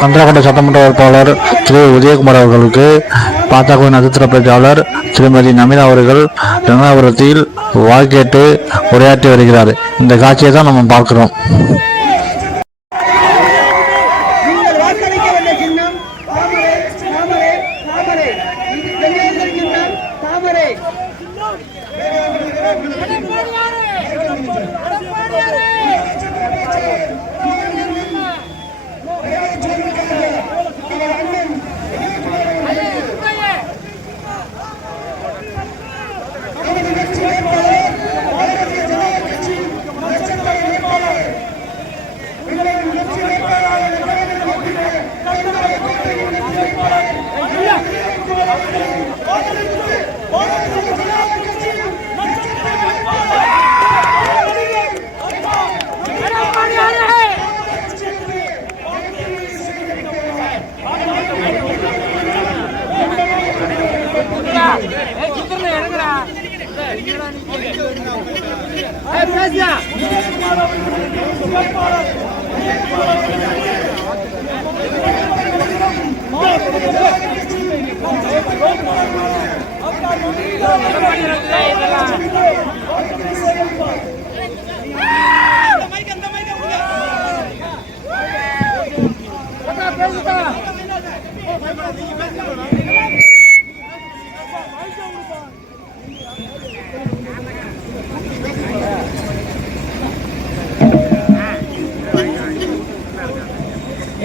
கந்தரகோட்டை சட்டமன்ற வேட்பாளர் திரு உதயகுமார் அவர்களுக்கு பாஜக நட்சத்திர பேச்சாளர் திருமதி நமிதா அவர்கள் ரங்கநாதபுரத்தில் வாக்கேட்டு உரையாற்றி வருகிறார். இந்த காட்சியை தான் நம்ம பார்க்கிறோம்.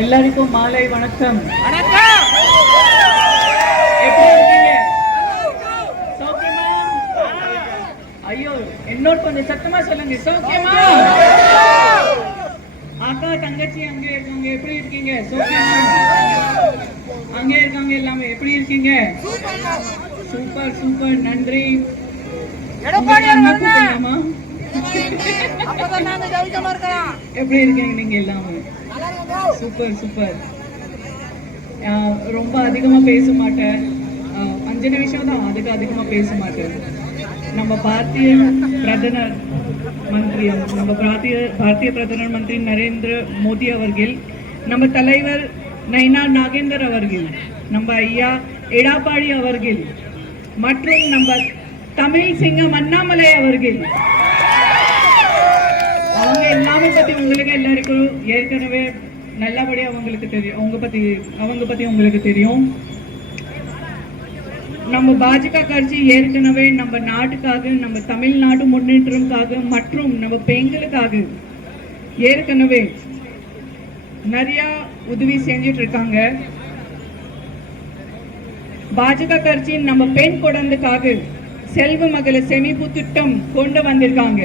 எல்லாருக்கும் மாலை வணக்கம். ஐயோ என்னோட கொஞ்சம் சத்தமா சொல்லுங்க. சௌக்கியமா? அக்கா தங்கச்சி அங்கே இருக்காங்க, எப்படி இருக்கீங்க? சௌக்கியமா? அங்கே இருக்காங்க எல்லாமே, எப்படி இருக்கீங்க? சூப்பர் சூப்பர், நன்றி. எப்படி இருக்கீங்க நீங்க எல்லாமே? Super super. ரொம்ப அதிகமா பேச மாட்டேன், 5 நிமிஷம் தான், அதுக்கு அதிகமா பேச மாட்டேன். நம்ம பாரதிய பிரதமர் மந்திரி நரேந்திர மோடி அவர்கள், நம்ம தலைவர் நைனா நாகேந்தர் அவர்கள், நம்ம ஐயா எடப்பாடி அவர்கள் மற்றும் நம்ம தமிழ் சிங்கம் அண்ணாமலை அவர்கள், அவங்க எல்லாமே பத்தி உங்களுக்கு எல்லாருக்கும் ஏற்கனவே நல்லபடியா அவங்களுக்கு தெரியும். அவங்க பத்தி உங்களுக்கு தெரியும். நம்ம பாஜக கட்சி ஏற்கனவே நம்ம நாட்டுக்காக, நம்ம தமிழ்நாடு முன்னேற்றத்துக்காக மற்றும் நம்ம பெண்களுக்காக ஏற்கனவே நிறைய உதவி செஞ்சுட்டு இருக்காங்க. பாஜக கட்சி நம்ம பெண் குழந்தைக்காக செல்வ மகள சேமிப்பு திட்டம் கொண்டு வந்திருக்காங்க.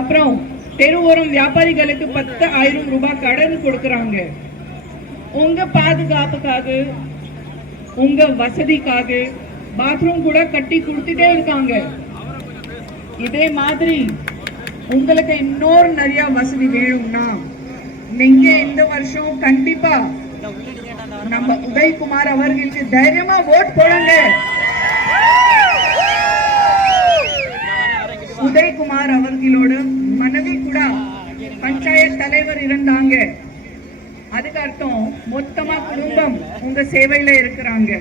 அப்புறம் தெருவோரம் வியாபாரிகளுக்கு 10,000 ரூபாய் கடன் கொடுக்கறாங்க. உங்க பாதுகாப்புக்காக, உங்க வசதிக்காக பாத்ரூம் கூட கட்டி கொடுத்துட்டே இருக்காங்க. இதே மாதிரி உங்களுக்கு இன்னொரு நிறைய வசதி வேணும்னா நீங்க இந்த வருஷம் கண்டிப்பா நம்ம உதயகுமார் அவர்களுக்கு தைரியமா ஓட் போடுங்க. உதயகுமார் அவர்களோட மனைவி கூட பஞ்சாயத்து தலைவர் இருந்தாங்க. அதுக்கு அர்த்தம் மொத்தமா குடும்பம் உங்க சேவையில இருக்கிறாங்க.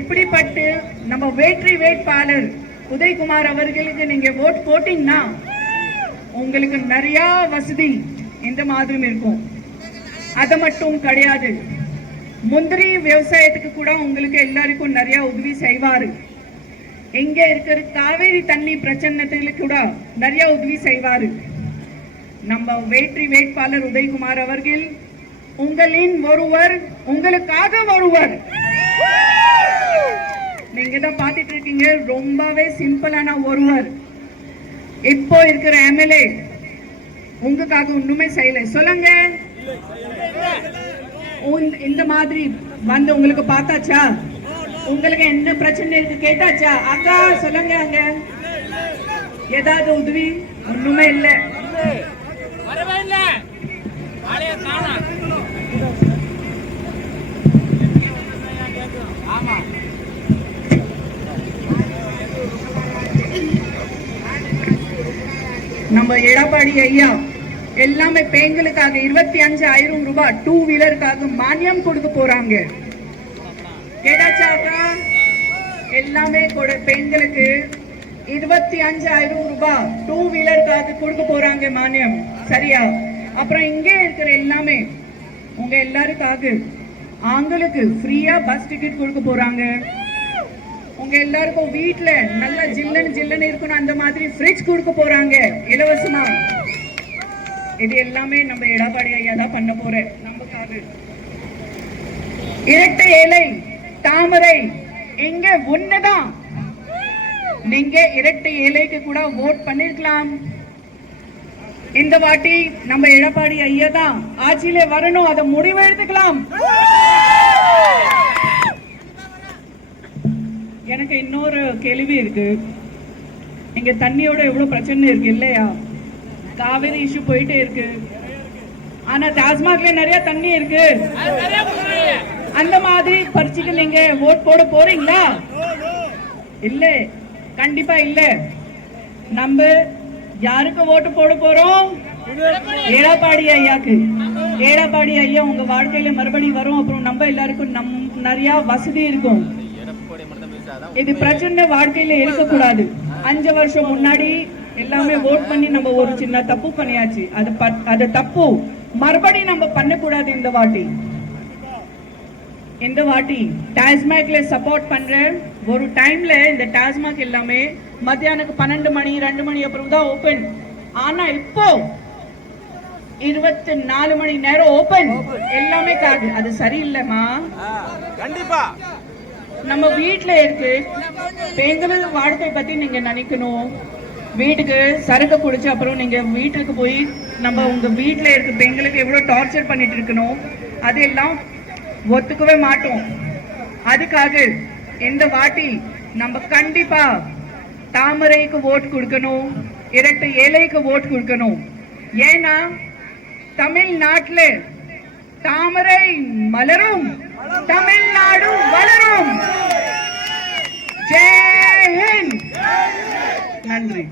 இப்படிப்பட்டு நம்ம வெற்றி வேட்பாளர் உதயகுமார் அவர்களுக்கு நீங்க ஓட் போட்டீங்கன்னா உங்களுக்கு நிறைய வசதி இந்த மாதிரி இருக்கும். அது மட்டும் கிடையாது, முந்திரி விவசாயத்துக்கு கூட உங்களுக்கு எல்லாருக்கும் நிறைய உதவி செய்வாரு. எங்க இருக்கிற காவேரி தண்ணி பிரச்சனைகளுக்கு கூட நிறைய உதவி செய்வாரு. நம்ம வெற்றி வேட்பாளர் உதயகுமார் அவர்கள் உங்களின் ஒருவர், உங்களுக்காக ஒருவர். நீங்க தான் பாத்துட்டு இருக்கீங்க, ரொம்பவே சிம்பிளான ஒருவர். இப்போ இருக்கிற எம்எல்ஏ உங்களுக்காக ஒண்ணுமே செய்யல. சொல்லுங்க, இந்த மாதிரி வந்து உங்களுக்கு பார்த்தாச்சா? உங்களுக்கு என்ன பிரச்சனை இருக்கு கேட்டாச்சா? அக்கா சொல்லுங்க, அங்க ஏதாவது உதவி? ஒண்ணுமே இல்ல. நம்ம எடப்பாடி ஐயா எல்லாமே பெண்களுக்காக 25,000 ரூபாய் 2 வீலருக்காக மானியம் கொடுக்க போறாங்க. கேட்டாச்சாக்கா? எல்லாமே பெண்களுக்கு 25,000 ரூபாய் 2 வீலருக்காக கொடுக்க போறாங்க மானியம். சரியா? அப்புறம் இங்கே இருக்கிற எல்லாமே உங்க எல்லாருக்காக ஆண்களுக்கு ஃப்ரீயா பஸ் டிக்கெட் கொடுக்க போறாங்க. உங்க எல்லாருக்கும் வீட்டுல நல்லா ஜில்லுன்னு இருக்கணும் அந்த மாதிரி ஃப்ரிட்ஜ் கொடுக்க போறாங்க இலவசமா. இது எல்லாமே நம்ம எடப்பாடி ஐயா தான் பண்ண போறேன் நமக்காக. இரட்டை இலை தாமரை இங்க ஒண்ணுதான். நீங்க இரட்டை இலைக்கு கூட ஓட் பண்ணிருக்கலாம். இந்த வாட்டி நம்ம எடப்பாடி ஐயா தான் ஆட்சியில வரணும், அதை முடிவு எடுத்துக்கலாம். எனக்கு இன்னொரு கேள்வி இருக்கு. இங்க தண்ணியோட எவ்வளவு பிரச்சனை இருக்கு இல்லையா? காவிரி இஷ்யூ போயிட்டே இருக்கு. ஆனா டாஸ்மாக்ல நிறைய தண்ணி இருக்கு. அந்த மாதிரி பரிச்சுக்கு நீங்க ஓட் போட போறீங்களா? இல்ல, கண்டிப்பா இல்ல. நம்ம யாருக்கு ஓட்டு போட போறோம்? எடப்பாடி ஐயாக்கு. எடப்பாடி ஐயா உங்க வாழ்க்கையில மறுபடியும் வரும். அப்புறம் நம்ம எல்லாருக்கும் நிறைய வசதி இருக்கும். இது பிரச்சனை வாழ்க்கையில இருக்கக்கூடாது. 5 வருஷம் முன்னாடி எல்லாமே ஓட் பண்ணி நம்ம ஒரு சின்ன தப்பு பண்ணியாச்சு. அது தப்பு மறுபடியும் நம்ம பண்ணக்கூடாது. இந்த வாட்டி டாஸ்மாக்ல சப்போர்ட் பண்ற ஒரு டைம்ல இந்த டாஸ்மாக் எல்லாமே மத்தியானுக்கு 12 மணி 2 மணி அப்புறம் தான் ஓபன். ஆனா இப்போ 24 மணி நேரம் ஓபன். எல்லாமே காது. அது சரியில்லைமா? கண்டிப்பா நம்ம வீட்டுல இருக்கு பெண்களோட வாழ்க்கை பத்தி நீங்க நினைக்கணும். வீட்டுக்கு சரக்கு குடிச்சு அப்புறம் நீங்க வீட்டுக்கு போய் நம்ம உங்க வீட்டுல இருக்க பெண்களுக்கு எவ்வளவு டார்ச்சர் பண்ணிட்டு இருக்கணும். அதெல்லாம் ஒத்துக்கவே மாட்டோம். அதுக்காக இந்த வாட்டி நம்ம கண்டிப்பா தாமரைக்கு ஓட் கொடுக்கணும், இரட்டை இலைக்கு ஓட் கொடுக்கணும். ஏன்னா தமிழ்நாட்டுல தாமரை மலரும், தமிழ்நாடு வளரும். ஜெய் ஹிந்த். நன்றி.